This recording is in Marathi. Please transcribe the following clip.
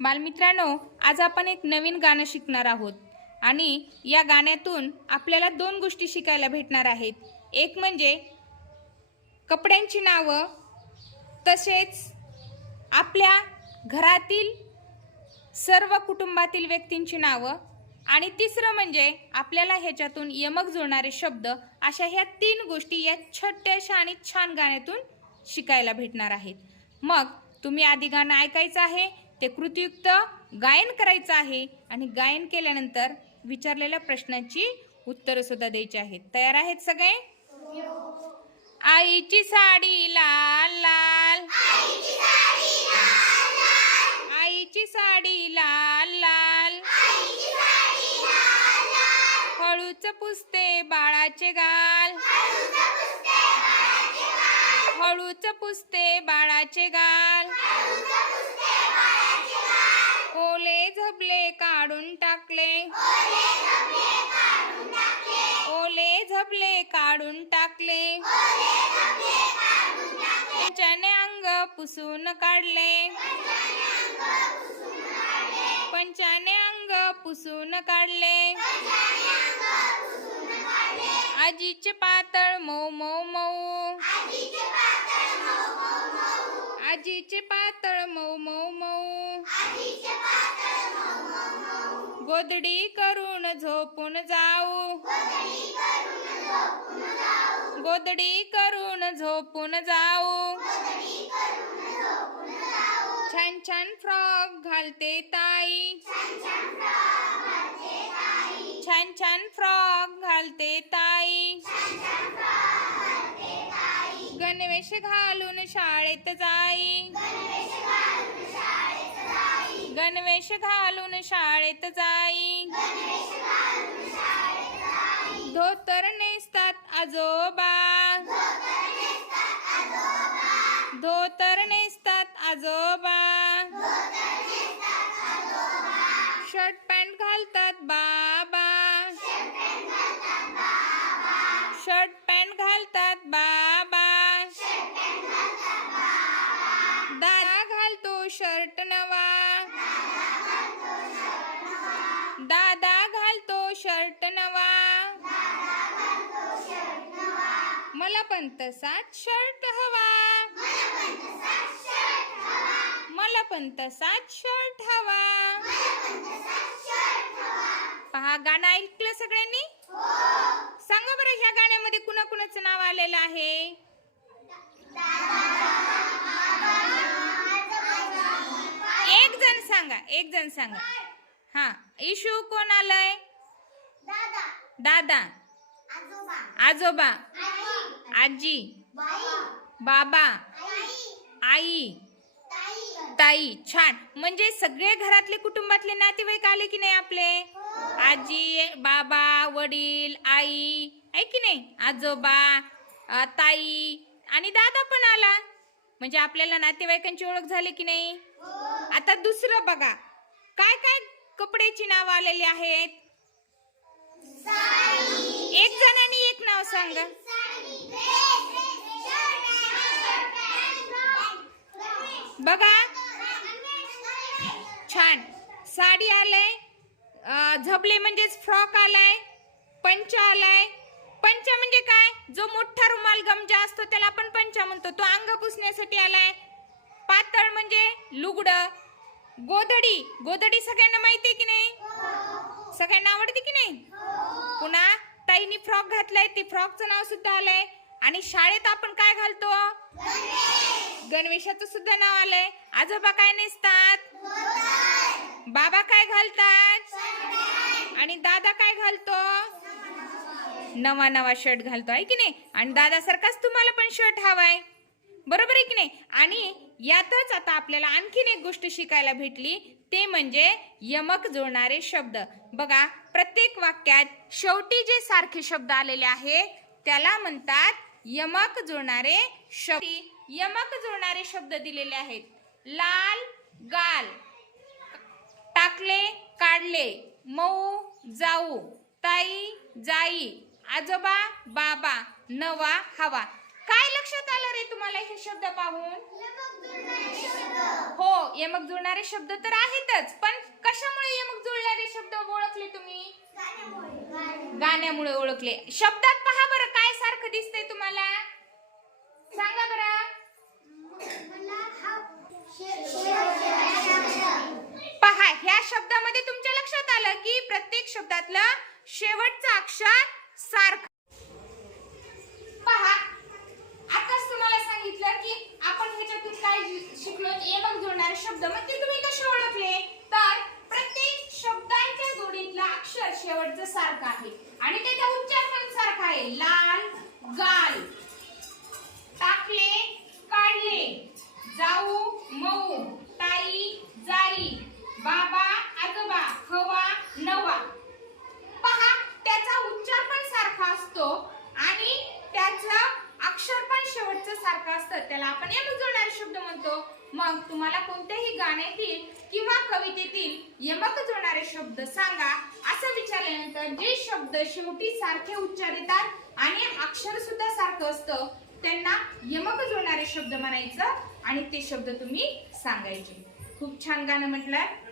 बालमित्रांनो आज आपण एक नवीन गाणं शिकणार आहोत. आणि या गाण्यातून आपल्याला दोन गोष्टी शिकायला भेटणार आहेत. एक म्हणजे कपड्यांची नावं तसेच आपल्या घरातील सर्व कुटुंबातील व्यक्तींची नावं. आणि तिसरं म्हणजे आपल्याला ह्याच्यातून यमक जुळणारे शब्द अशा ह्या तीन गोष्टी या छोट्याशा आणि छान गाण्यातून शिकायला भेटणार आहेत. मग तुम्ही आधी गाणं ऐकायचं आहे ते कृतियुक्त गायन करायचं आहे आणि गायन केल्यानंतर विचारलेल्या प्रश्नांची उत्तरं सुद्धा द्यायची आहेत. तयार आहेत सगळे? आईची साडी लाल लाल. आईची साडी लाल लाल. हळूच पुसते बाळाचे गाल. हळूच पुसते बाळाचे गाल. ओले झबले काढून टाकले. ओले झबले काढून टाकले. पंचाने अंग पुसून काढले. पंचाने अंग पुसून काढले. आजीचे पातळ मऊ मऊ मऊ. आजीचे पातळ मऊ मऊ मऊ. गोदडी करून झोपून जाऊ. गोदडी करून झोपून जाऊ. छान छान फ्रॉक घालते ताई. छान छान फ्रॉक घालते ताई. गणवेश घालून शाळेत जाई. गणवेश घालून शाळेत जाई. धोतर नेसतात आजोबा. धोतर नेसतात आजोबा. शर्ट पॅन्ट घालतात बाबा. शर्ट पॅन्ट घालतात बाबा. शर्ट नवा. मला पण तसाच शर्ट हवा. मला पण तसाच शर्ट हवा. पहा गाणं ऐकलं सगळ्यांनी? सांगा बरं ह्या गाण्यामध्ये कुणा कुणाचं नाव आलेलं आहे? एक जण सांगा एक जण सांगा. हा इशू कोण आलाय दादा. आजोबा. आजी. बाबा. आई. ताई. छान. म्हणजे सगळे घरातले कुटुंबातले नातेवाईक आले की नाही आपले? आजी बाबा वडील आई. आहे की नाही? आजोबा ताई आणि दादा पण आला. म्हणजे आपल्याला नातेवाईकांची ओळख झाली की नाही? आता दुसरं बघा. काय काय कपड्याची नाव आलेली आहेत? एक जणांनी एक नाव सांगा. बघा. छान. साडी आलाय. झबले म्हणजेच फ्रॉक आलाय. पंच आलाय. पंच म्हणजे काय? जो मोठा रुमाल गमजा असतो त्याला आपण पंचा म्हणतो. तो अंग पुसण्यासाठी आलाय. पातळ म्हणजे लुगड. गोधडी. गोधडी सगळ्यांना माहितीये की नाही? सगळ्यांना आवडते की नाही? पुन्हा ताईनी फ्रॉक घातलाय ते फ्रॉकचं नाव सुद्धा आलंय. आणि शाळेत आपण काय घालतो? गणवेशाचं सुद्धा नाव आलंय. आजोबा काय नेसतात? बाबा काय घालतात? आणि दादा काय घालतो? नवा नवा शर्ट घालतो आहे की नाही? आणि दादासारखाच तुम्हाला पण शर्ट हवाय. बरोबर आहे की नाही? आणि यातच आता आपल्याला आणखीन एक गोष्ट शिकायला भेटली. ते म्हणजे यमक जुळणारे शब्द. बघा प्रत्येक वाक्यात शेवटी जे सारखे शब्द आलेले आहेत त्याला म्हणतात यमक जुळणारे शब्द. यमक जुळणारे शब्द दिलेले आहेत. लाल गाल. टाकले काढले. मऊ जाऊ. ताई जाई. आजोबा बाबा. नवा हवा. काय लक्षात आलं रे तुम्हाला हे शब्द पाहून? यमक जुळणारे शब्द तर आहेतच पण कशामुळे यमक जुळणारे शब्द ओळखले तुम्ही? गाण्यामुळे ओळखले. शब्दात पहा बरं काय सारखं दिसतंय तुम्हाला? सांगा बरं. पहा ह्या शब्दामध्ये तुमच्या लक्षात आलं की प्रत्येक शब्दातलं शेवटचं अक्षर सारखं पहा आताच तुम्हाला सांगितलं की आपण ह्याच्यातून काय शि- शिकलो एमक जोडणारे शब्द मग ते तुम्ही कसे ओळखले तर प्रत्येक शब्दांच्या जोडीतला अक्षर शेवटचं सारखं आहे. आणि त्याचा उच्चार पण सारखा आहे. लाल गाल. टाकले काढले. जाऊ मऊ. ताई जाई. बाबा आजोबा हवा नवा पहा त्याचा उच्चार पण सारखा असतो आणि त्याचं अक्षर पण शेवटचं सारखं असतं त्याला आपण यमक जोडणारे शब्द म्हणतो मग तुम्हाला कोणत्याही गाण्यातील किंवा कवितेतील यमक जोडणारे शब्द सांगा. असं विचारल्यानंतर जे शब्द शेवटी सारखे उच्चार येतात आणि अक्षर सुद्धा सारखं असतं त्यांना यमक जोडणारे शब्द म्हणायचं आणि ते शब्द तुम्ही सांगायचे. खूप छान गाणं म्हटलं